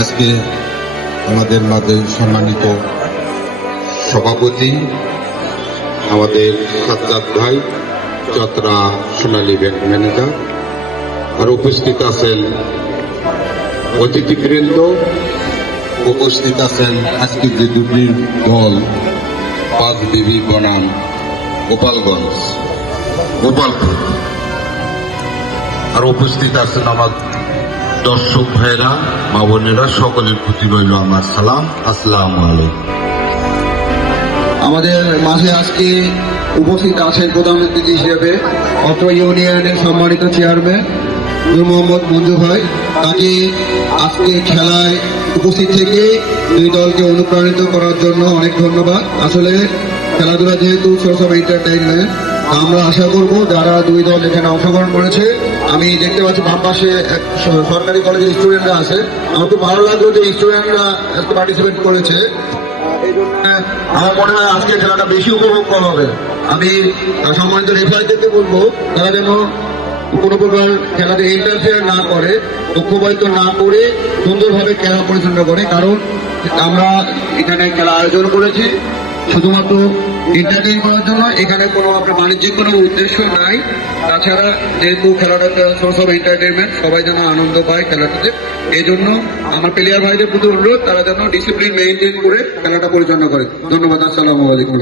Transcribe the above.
আজকে আমাদের মাঝে সম্মানিত সভাপতি আমাদের সাজ্জাদ ভাই, চতরা সোনালী ব্যাংক ম্যানেজার, আর উপস্থিত আছেন অতিথিবৃন্দ, উপস্থিত আছেন আজকে যে দুটি দল, 5 বিবি বনাম গোপালগঞ্জ, গোপালপুর, আর উপস্থিত আছেন আমার দর্শক ভাইরা, মা বোনেরা, সকলের প্রতি রইল আমার সালাম, আসসালামু আলাইকুম। আমাদের মাঝে আজকে উপস্থিত আছেন প্রধান অতিথি হিসেবে অত্র ইউনিয়নের সম্মানিত চেয়ারম্যান নূর মোহাম্মদ মঞ্জু ভাই। তাকে আজকে খেলায় উপস্থিত থেকে দুই দলকে অনুপ্রাণিত করার জন্য অনেক ধন্যবাদ। আসলে খেলাধুলা যেহেতু সোর্স অফ এন্টারটেইনমেন্ট, আমরা আশা করব যারা দুই দল এখানে অংশগ্রহণ করেছে, আমি দেখতে পাচ্ছি বাম পাশে সরকারি কলেজের স্টুডেন্টরা আছে, আমার খুব ভালো লাগলো যে স্টুডেন্টরা পার্টিসিপেট করেছে। আমার মনে হয় আজকে খেলাটা বেশি উপভোগ করা হবে। আমি সম্মানিত রেফারিদেরকে বলবো তারা যেন কোনো প্রকার খেলাতে ইন্টারফেয়ার না করে, পক্ষপাতিত্ব না করে সুন্দরভাবে খেলা পরিচালনা করে। কারণ আমরা এখানে খেলা আয়োজন করেছি শুধুমাত্র এন্টারটেইন করার জন্য, এখানে কোনো আপনার বাণিজ্যিক কোনো উদ্দেশ্য নাই। তাছাড়া যেহেতু খেলাটা সোর্স অফ এন্টারটেইনমেন্ট, সবাই যেন আনন্দ পায় খেলাটাতে। এই জন্য আমার প্লেয়ার ভাইদের প্রতি অনুরোধ, তারা যেন ডিসিপ্লিন মেইনটেইন করে খেলাটা পরিচালনা করে। ধন্যবাদ। আসসালামু আলাইকুম।